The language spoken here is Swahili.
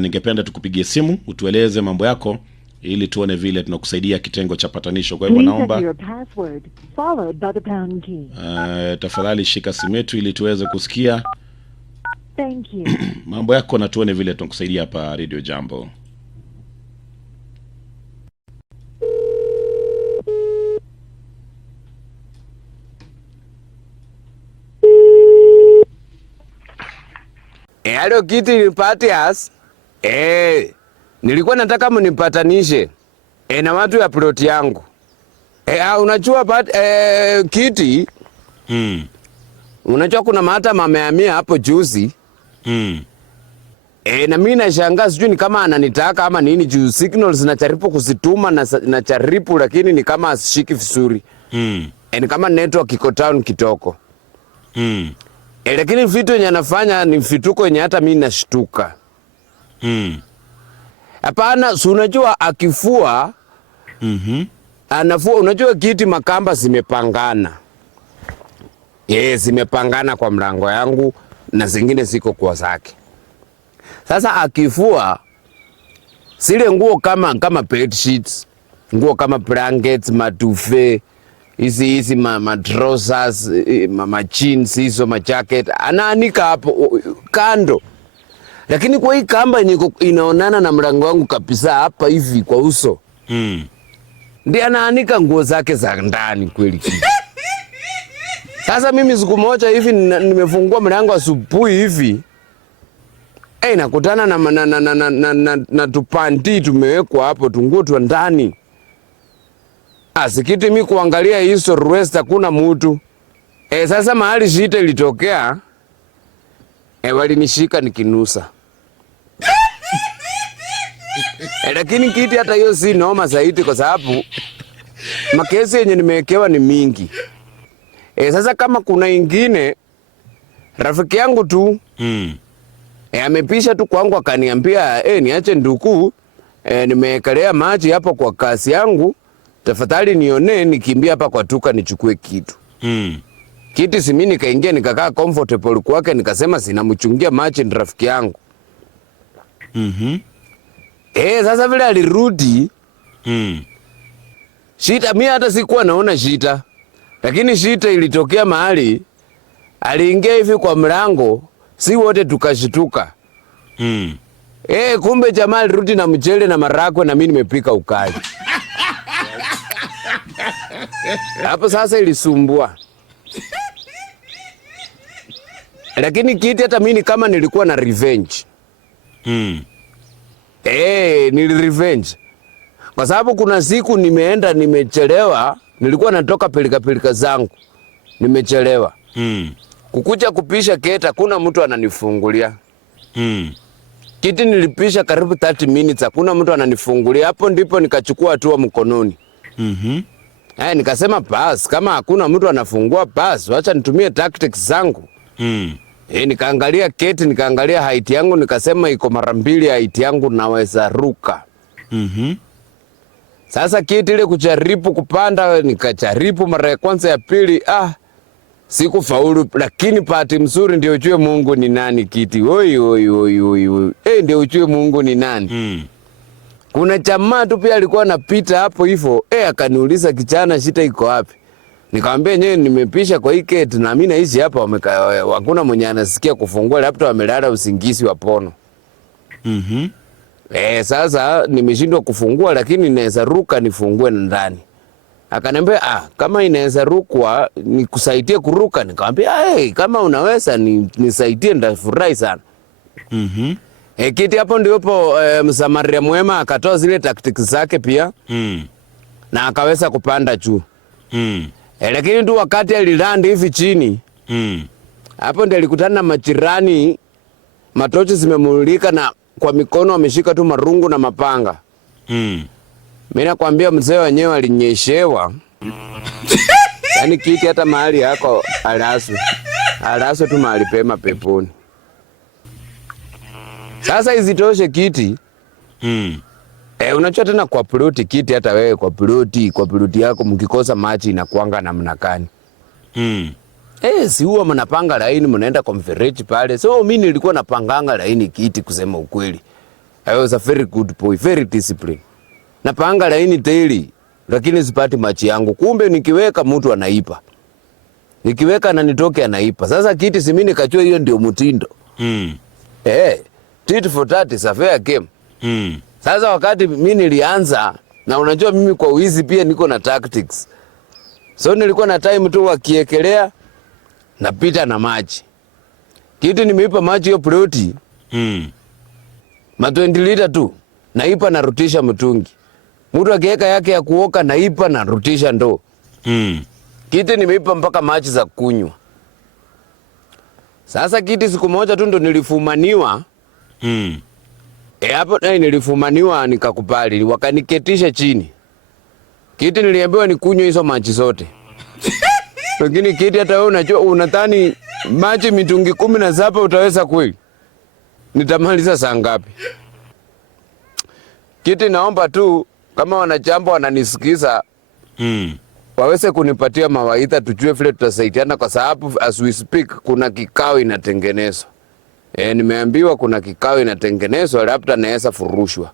Ningependa tukupigie simu utueleze mambo yako ili tuone vile tunakusaidia kitengo cha patanisho. Kwa hivyo naomba tafadhali shika simu yetu ili tuweze kusikia mambo yako na tuone vile tunakusaidia hapa Radio Jambo. Hello Kiti ni Patias. Nilikuwa nataka mnipatanishe na watu ya plot yangu. Unajua Kiti? Unajua kuna mahata amehamia hapo juzi. Na mimi nashangaa sijui ni kama ananitaka ama nini juu signals zinajaribu kuzituma na jaribu lakini ni kama asishiki vizuri. Ni kama network iko town kitoko. Lakini vitu yenye anafanya ni vituko yenye hata mimi nashtuka. Hapana, si unajua akifua anafua, unajua Kiti makamba zimepangana. Zimepangana kwa mlango yangu na zingine ziko kwa zake. Sasa akifua zile nguo kama bed sheets, nguo kama blankets, matufe, hizi trousers, jeans, hizo jacket, anaanika hapo kando. Lakini kwa hii kamba inaonana na mlango wangu kabisa hapa hivi kwa uso. Ndiye anaanika nguo zake za ndani kweli. Sasa mimi siku moja hivi nimefungua mlango asubuhi hivi. Nakutana na tupanti tumewekwa hapo tunguo tu ndani. Sikiti mimi kuangalia hizo West hakuna mtu. Sasa mahali shida ilitokea walinishika nikinusa. Lakini Kiti hata hiyo si noma zaidi kwa sababu makesi yenye nimewekewa ni mingi. Sasa kama kuna ingine rafiki yangu tu amepisha tu kwangu akaniambia niache nduku nimeekelea maji hapo kwa kasi yangu, tafadhali nione nikimbia hapa kwa tuka nichukue kitu. Kiti si mimi nikaingia nikakaa comfortable kwake nikasema sinamchungia maji ni rafiki yangu. Sasa vile alirudi shida mimi hata sikuwa naona shida. Lakini shida ilitokea mahali aliingia hivi kwa mlango, si wote tukashituka. Kumbe jamaa alirudi na mchele na marakwe na mimi nimepika ukali. Hapo sasa ilisumbua. Lakini Kiti hata mimi kama nilikuwa na revenge. Nili revenge. Kwa sababu kuna siku nimeenda nimechelewa, nilikuwa natoka pilika zangu. Nimechelewa. Kukuja kupisha keta kuna mtu ananifungulia. Kiti nilipisha karibu 30 minutes hakuna mtu ananifungulia. Hapo ndipo nikachukua hatua mkononi. Nikasema pass, kama hakuna mtu anafungua pass, acha nitumie tactics zangu. Nikaangalia keti, nikaangalia height yangu, nikasema iko mara 2 height yangu naweza ruka. Sasa Kiti ile kujaribu kupanda, nikajaribu mara ya kwanza ya pili, sikufaulu, lakini bahati mzuri ndio ujue Mungu ni nani Kiti. Ndio ujue Mungu ni nani. Kuna jamaa tu pia alikuwa anapita hapo hivyo, akaniuliza kijana shida iko wapi? Nikamwambia yenyewe nimepisha kwa hii gate na mimi naishi hapa hakuna mwenye anasikia kufungua labda wamelala usingizi wa pono. Sasa nimeshindwa kufungua lakini inaweza ruka nifungue ndani. Akaniambia kama inaweza rukwa nikusaidie kuruka. Nikamwambia kama unaweza nisaidie ndafurahi sana. Kiti hapo ndipo msamaria mwema akatoa zile tactics zake pia. Na akaweza kupanda juu. Lakini tu wakati alilandi hivi chini. Hapo ndio alikutana na majirani, matochi zimemulika na kwa mikono ameshika tu marungu na mapanga. Mimi nakwambia mzee wenyewe alinyeshewa. Yaani Kiti hata mahali yako alaswe tu mahali pema peponi. Sasa izitoshe Kiti. Unachua tena kwa ploti Kiti hata wewe kwa ploti yako mkikosa maji inakuanga namna gani? Si huwa mnapanga laini mnaenda kwa mfereji pale. So mimi nilikuwa napanganga laini Kiti kusema ukweli. I was a very good boy, very disciplined. Napanga laini daily, lakini sipati machi yangu. Kumbe nikiweka mtu anaipa. Nikiweka na nitoke anaipa. Sasa kiti si mimi nikachua hiyo ndio mtindo. Tit for tat is a fair game. Sasa wakati mimi nilianza, na unajua mimi kwa uizi pia niko na tactics. So nilikuwa na time tu wakiekelea napita na maji. Kiti nimeipa maji hiyo ploti. Ma 20 liter tu. Naipa na rutisha mtungi. Mtu akiweka yake ya kuoka naipa na rutisha ndoo. Kiti nimeipa mpaka maji za kunywa. Sasa kiti siku moja tu ndo nilifumaniwa. Hapo nilifumaniwa nikakubali. Wakaniketisha chini. Kiti niliambiwa nikunywe hizo maji zote. Lakini kiti hata wewe unajua unadhani maji mitungi 17 utaweza kweli? Nitamaliza saa ngapi? Kiti naomba tu kama wanachambo wananisikiza waweze kunipatia mawaidha tujue vile tutasaidiana kwa sababu as we speak kuna kikao inatengenezwa. Nimeambiwa kuna kikao inatengenezwa labda naweza furushwa.